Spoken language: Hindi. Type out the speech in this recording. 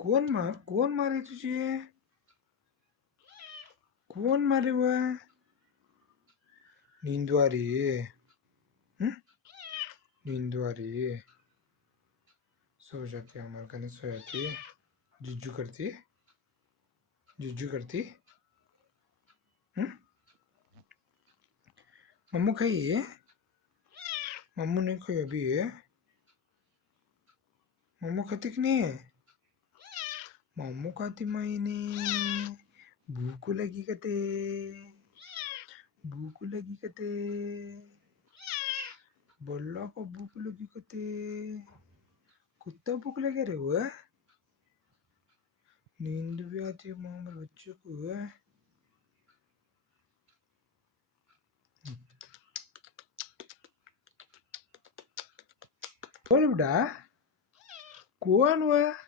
कौन मारे तुझे? कौन मारे हुआ है? नींद आ रही है? नींद आ रही है? सो जाती है, हमारे कने सो जाती है। जुज्जू करती है, जुज्जू करती। मम्मू खाई है? मम्मू नहीं खाई अभी है। मम्मू खाती कि नहीं है? मम्मू खाती मैंने। भूख लगी कते, भूख लगी कते, बल्ला को भूख लगी कते। कुत्ता भूख लगे रे हुआ। नींद भी आती है मामा बच्चे को है। बोल बेटा, कौन हुआ?